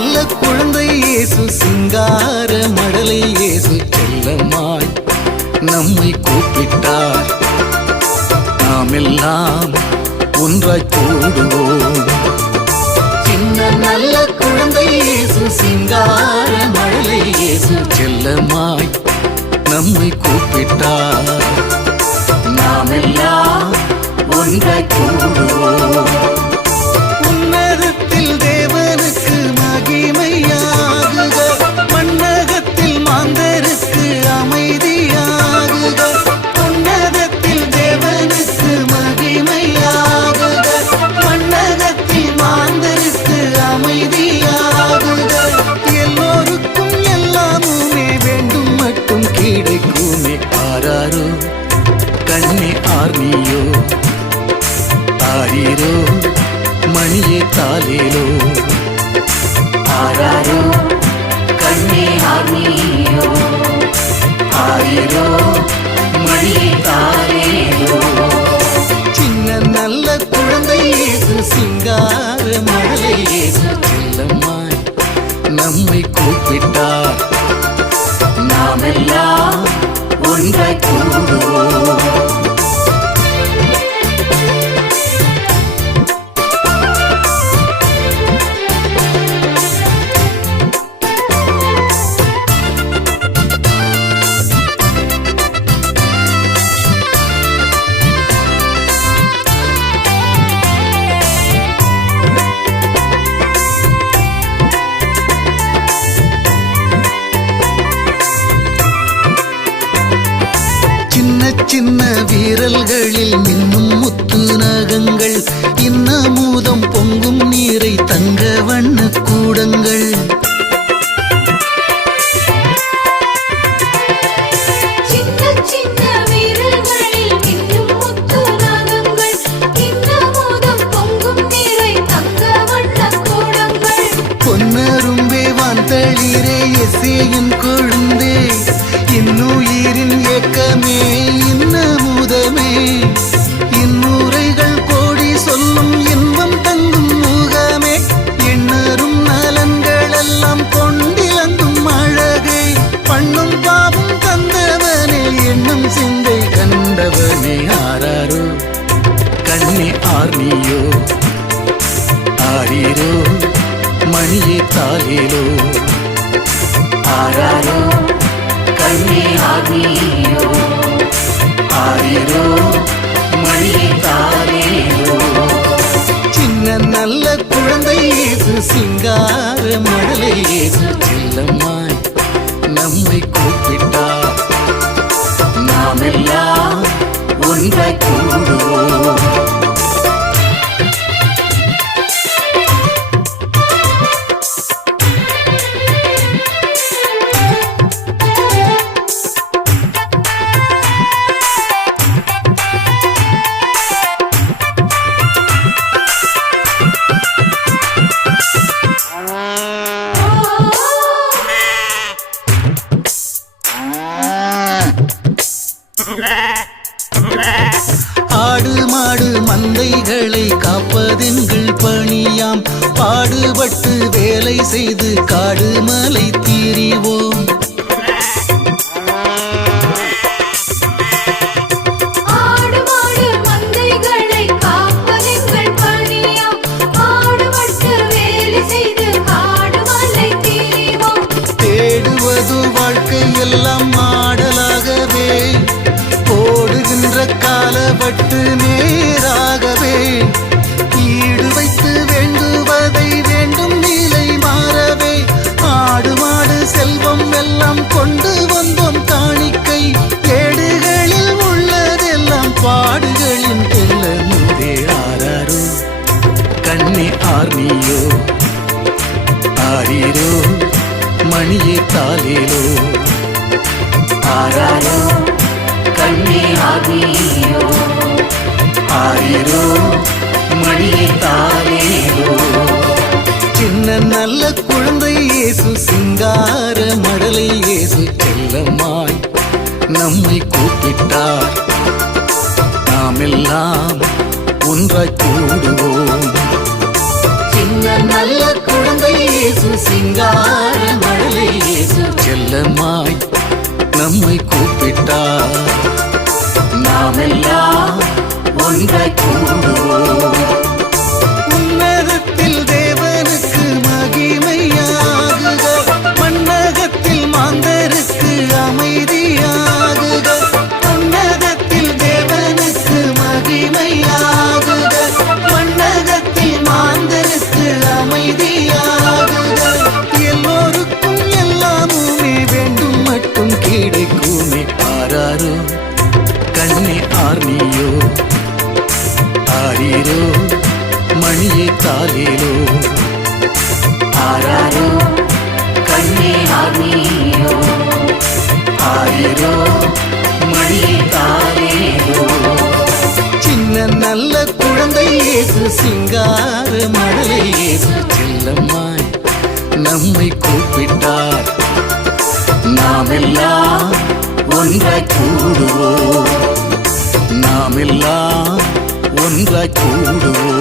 நல்ல குழந்தை இயேசு சிங்கார மடலை இயேசு செல்லமாய் நம்மை கூப்பிட்டார். நாம் எல்லாம் ஒன்றாய் கூடுவோம். சின்ன நல்ல குழந்தை இயேசு சிங்கார மடலை இயேசு செல்லமாய் நம்மை கூப்பிட்டார். நாம் எல்லாம் ஒன்றாய் கூடுவோம். உன்னதத்தில் தேவனுக்கு மகிமையாகுக, மன்னகத்தில் மாந்தருக்கு அமைதியாகுக. உன்னதத்தில் தேவனுக்கு மகிமையாகுக, மன்னகத்தில் மாந்தருக்கு அமைதியாகுக. எல்லோருக்கும் எல்லாமுமே வேண்டும் மட்டும் கிடைக்குமே. ஆராரோ கண்ணே ஆர்னியோ ஆரீரோ மணியே தாலேலோ. ஆராரோ கண்ணே ஆர்னியோ ஆரீரோ மணியே தாலேலோ. சின்ன நல்ல குழந்தை இயேசு சிங்கார மடலை இயேசு செல்லமாய் நம்மை கூப்பிட்டார். நாம் எல்லாம் ஒன்றாய் கூடுவோம். சின்ன வீரல்களில் மின்னும் முத்து நகங்கள், இன்னமூதம் பொங்கும் நீரை தங்க வண்ண கூடங்கள். பொன்னரும்பே வான்தளிரே எசேயின் கொழுந்தே, இன்னுயிரின் ஏக்கமே இன்னமுதமே. இன்னுரைகள் கோடி சொல்லும் இன்பம் தங்கும் முகமே. எண்ணரும் நலன்கள் எல்லாம் கொண்டிலங்கும் அழகே. பண்ணும் பாவம் தந்தவனே எண்ணம் சிந்தை கண்டவனே. ஆராரோ கண்ணே ஆர்னியோ ஆரீரோ மணியே தாலேலோ. ஆராரோ கண்ணே ஆர்னியோ ஆரீரோ மணியே தாலேலோ. சின்ன நல்ல குழந்தை இயேசு சிங்கார மடலை இயேசு செல்லமாய் நம்மை கூப்பிட்டார். நாம் எல்லாம் ஒன்றாய் கூடுவோம். ஆடு மாடு மந்தைகளை காப்பதெங்கள் பணியாம். பாடுபட்டு வேலை செய்து காடு மலை தீரிவோம். தேடுவது வாழ்க்கை எல்லாம் மாடலாகவே, ஓடுகின்ற காலப்பட்டு நேராகவே. ஈடு வைத்து வேண்டுவதை வேண்டும் நிலை மாறவே. ஆடு மாடு செல்வம் எல்லாம் கொண்டு வந்தோம் காணிக்கை. ஏடுகளில் உள்ளதெல்லாம் பாடுகளின் தெல்ல முதே. ஆராரோ கண்ணே ஆர்னியோ ஆரீரோ மணியே தாலேலோ. ஆராரோ கண்ணே ஆர்னியோ ஆரீரோ மணியே தாலேலோ. சின்ன நல்ல குழந்தை இயேசு சிங்கார மடலை இயேசு செல்லமாய் நம்மை கூப்பிட்டார். நாம் எல்லாம் ஒன்றாய் கூடுவோம். சின்ன நல்ல குழந்தை இயேசு சிங்கார மழலை இயேசு செல்லமாய் நம்மை கூப்பிட்டார். நாமெல்லாம் ஒன்றாய் கூடுவோம். உன்னதத்தில் தேவனுக்கு மகிமையாகுக, மன்னகத்தில் மாந்தருக்கு அமைதியாகுக. உன்னதத்தில் தேவனுக்கு மகிமையாகுக, மன்னகத்தில் மாந்தருக்கு அமைதியாகுக. எல்லோருக்கும் எல்லாமுமே வேண்டும் மட்டும் கிடைக்குமே. ஆராரோ கண்ணே ஆர்னியோ, ஆரீரோ மணியை தாலேலோ. ஆராரோ கண்ணே ஆர்னியோ, ஆரீரோ மணியை தாலேலோ. சின்ன நல்ல குழந்தை இயேசு சிங்கார மழலை இயேசு செல்லம்மாய் நம்மை கூப்பிட்டார். நாமெல்லாம் ஒன்றாய் கூடுவோம். நாமெல்லாம் ஒன்றாய் கூடுவோம்.